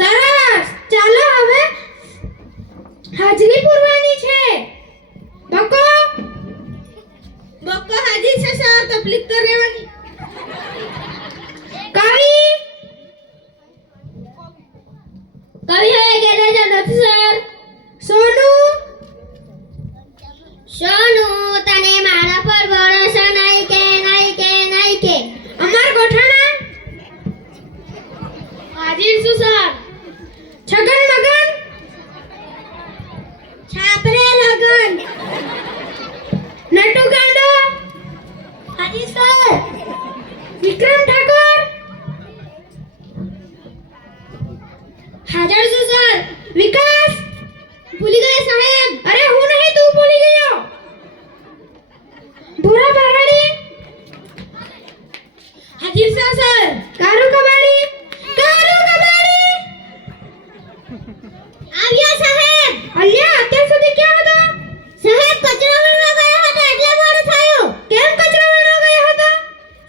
સરસ. ચાલો હવે હાજરી પૂરવાની છે. બકો હાજર છે સર. તકલીફ તો રહેવાની. કવિ હવે ગેરેજ નથી સર. સોનું તને મારા પર ભરોસો નહીં કે અમાર ગોઠાણા હાજર છું સર. છગન મગન છાપરે લગન નટુ ગાંડો હાજર સર. વિક્રમ ઠાકોર હાજર છું સર. વિકાસ ભૂલી ગયા સાહેબ. અરે હું નહીં, તું ભૂલી ગયો. ભૂરા ભરાડી હાજર છે સર. કારુ કબાડી આવ્યા સાહેબ. અલ્યા અત્યાર સુધી ક્યાં હતો સાહેબ? કચરો વીણવા ગયો હતો એટલે મોડું થયું. કેમ કચરો વીણવા ગયો હતો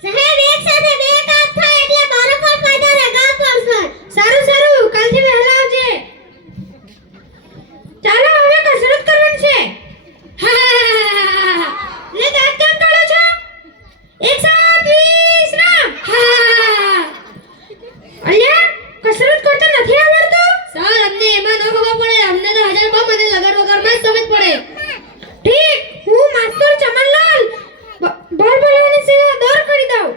સાહેબ? એક સાથે બે કામ થાય એટલે બરોબર ફાયદા લગાવવા પડશે. સારું કાલથી વહેલા આવજે. ચાલો હવે કસરત કરવાની છે. લે દાંત કેમ કાઢો છો? 120 ના. અલ્યા કસરત કરતા નથી આવડતું સર. અમને એમાં ન ખબર પડે. અમને તો 1000 બમ અને લગર વગરમાં જ સમજ પડે. ઠીક, હું માસ્ટર ચમનલાલ બોલ બોલવાની સેવા દોર કરી દઉં.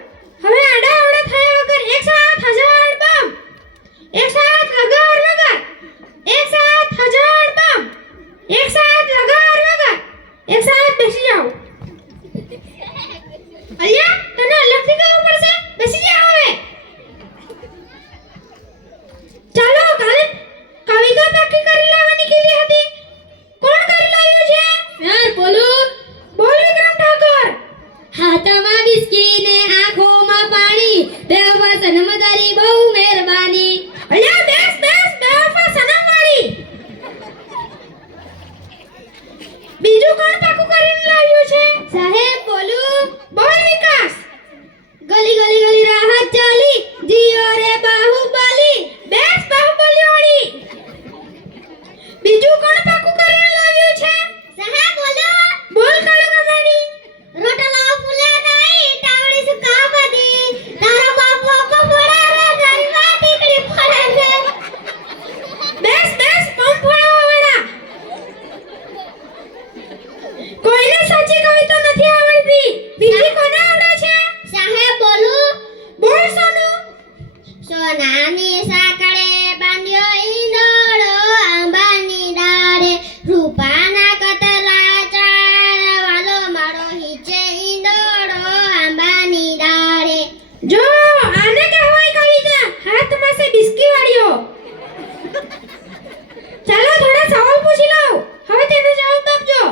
હવે આડા આવડા થયા વગર એક સાથ 1000 બમ, એક સાથ લગર વગર, એક સાથ 1000 બમ, એક સાથ લગર વગર, એક સાથ બેસી જાઓ. અલ્યા તને અલગથી ગાવું પડશે. બેસી જાઓ હવે. ચાલો કાલે કવિતા પાકી કરી લાવવાની કીધી હતી. કોણ કરી લાવ્યું છે? સર બોલું. બોલ વિક્રમ ઠાકોર. હાથમાં બિસ્કી ને આંખોમાં પાણી, બેવફા સનમ તારી બહુ મહેરબાની. અલ્યા બેસ બેવફા સનમ વાળી. બીજું કોણ પાકું કરીને લાવ્યું છે? સાહેબ બોલું. બોલ વિકાસ. ગલી રાહત ચાલી, જીઓ રે બાહુબલી. બેસ બાહુબલી વાળી. બીજું કોણ પાકું કરીને લાવ્યું છે? સાહેબ બોલો. બોલ કાળુ કમાણી. રોટલા ફૂલે નહીં, ટાવડી સુકા બધી, તારો બાપો કપડા રે ગરીબા ટીકડી ફળે છે. બેસ પંપ ફળો વેડા. કોઈને સાચી કવિતા નથી આવડતી. બીજી કોને આવડે છે? સાહેબ બોલું. બોલ સોનું. સોનાની સાંકળે બાંધ્યો ઈંડોળો, આંબાની ડાળે રૂપાના કતલા ચાળ, વાલો મારો હિચે ઈંડોળો આંબાની ડાળે. જો આને કહેવાય કવિતા. હાથમાં સે બિસ્કી વાળીઓ. ચાલો થોડા સવાલ પૂછી લઉં. હવે તેનો જવાબ આપજો.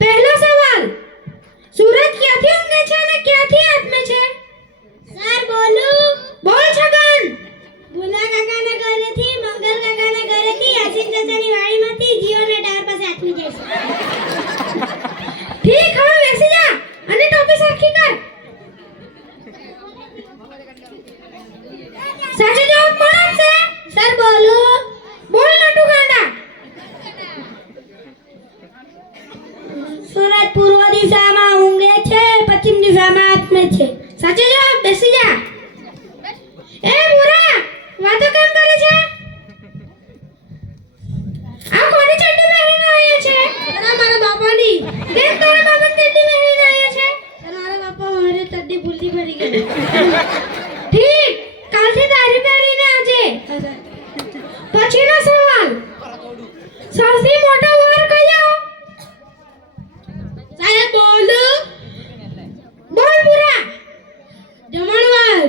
પહેલો સવાલ, સૂરજ ક્યાંથી ઉગે છે અને ક્યાંથી આથમે છે? સર બોલું. બોલ છગન. ભૂલા કાકાના ઘરેથી, મંગલ કાકાના ઘરેથી, આશિષ ચાચાની વાડીમાંથી, જીઓના ટાવર પાસે આથમી જાય છે. ઠીક, હવે બેસી જા અને ટોપી સરખી કર. સાચો જવાબ કોણ આપશે? સર બોલું. બોલ નટુ ગાંડા. સૂરજ પૂર્વ દિશામાં ઊંઘે છે, પશ્ચિમ દિશામાં આથમે છે. સાચો જવાબ. બેસી જા. એ મુરા, વાતો કેમ કરે છે? આ કોની ચડ્ડી પહેરીને આવ્યો છે? મારા બાપાની. કેમ તારા બાપાની ચડ્ડી પહેરીને આવ્યો છે? મારા બાપા મારી ચડ્ડી ભૂલથી ભરી ગઈ. ઠીક, કાલથી તારી પહેરીને આવજે. પછીનો સવાલ, સૌથી મોટો વાર કયો? સાહેબ બોલો. બોલ પૂરા. જમણવાર.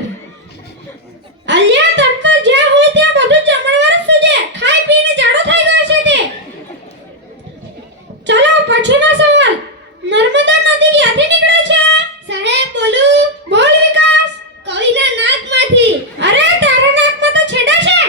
અલ્યા તન તો જ્યાં હોય ત્યાં બધું જમણવાર જ સુજે. ખાઈ પીને જાડો થઈ ગયો છે તે. ચલો પછીનો સવાલ, નર્મદા નદી ક્યાંથી નીકળે છે? સાહેબ બોલું. બોલ વિકાસ. કવિના નાકમાંથી. અરે તારા નાકમાં તો છેડા છે.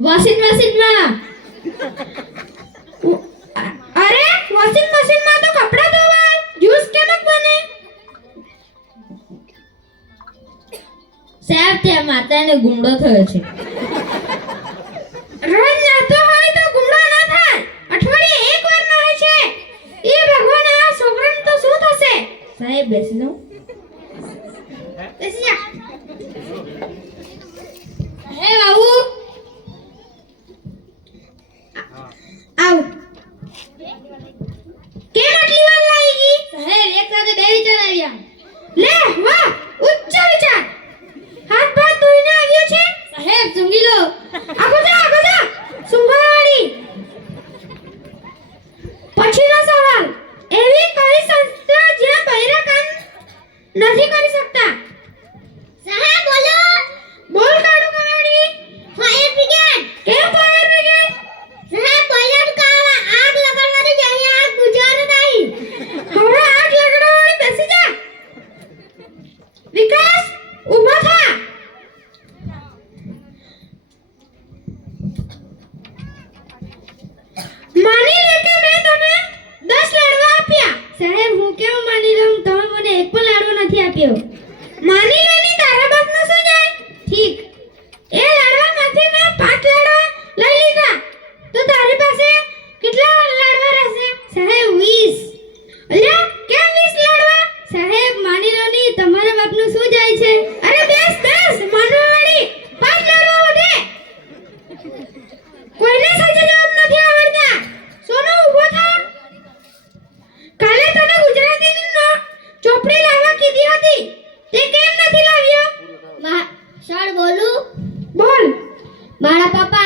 વોશિંગ મશીનમાં. અરે વોશિંગ મશીનમાં તો કપડાં ધોવાય, જ્યુસ કેમ બને? સાહેબ ત્યાં માતાને ગુંડો થયો છે. રોજ નાતો હોય તો ગુંડો ના થાય, અઠવાડિયે એકવાર નાહે છે. એ ભગવાન, આ છોકરાને તો શું થશે? સાહેબ બેસી જાઓ. બેસી જા. હે બાબુ આવ. કેમ આટલી વાર લાગી? સાહેબ એક સાથે બે વિચાર આવ્યા. લે વાહ, ઉચ્ચ વિચાર. હાથ પાથ ધોઈને આવ્યો છે? સાહેબ જંગી લો. આગો જા સુંગરવાડી. પછીનો સવાલ, એવી કઈ સંસ્થા જ્યાં બહેરા કામ નથી કરી શકતા? સાહેબ બોલો. બોલ કાઢો કવાડી. Fire brigade. કેમ ફાયર બ્રિગેડ? સાહેબ બોયલર કાળા આગ લગાડવાની છે, અહીંયા આગ બુઝાવે નહીં. હવે આગ લગાડવાની બેસી જા. વિકાસ ઊભો થા. માની લે કે મેં તને 10 લાડવા આપ્યા. સાહેબ હું કેમ માની લઉં? તમે મને એક પણ લાડવો નથી આપ્યો. માની લે ની તારા બાપનું શું જાય? ઠીક, એ લાડવામાંથી મેં 5 લાડવા લઈ લીધા, તો તારી પાસે કેટલા લાડવા રહેશે? સાહેબ 20. અલ્યા કેમ 20 લાડવા? સાહેબ માની લો ની તમારા બાપનું શું જાય છે? અરે બેસ માનવાવાળી, 5 લાડવા વધે. કોઈને સાચા જવાબ નથી આવડતા. સોનો ઊભો થા. કાલે તને ગુજરાતીની ચોપડી લાવવા કીધી હતી, તે કેમ નથી લાવ્યો? સર બોલું? બોલ. મારા પપ્પા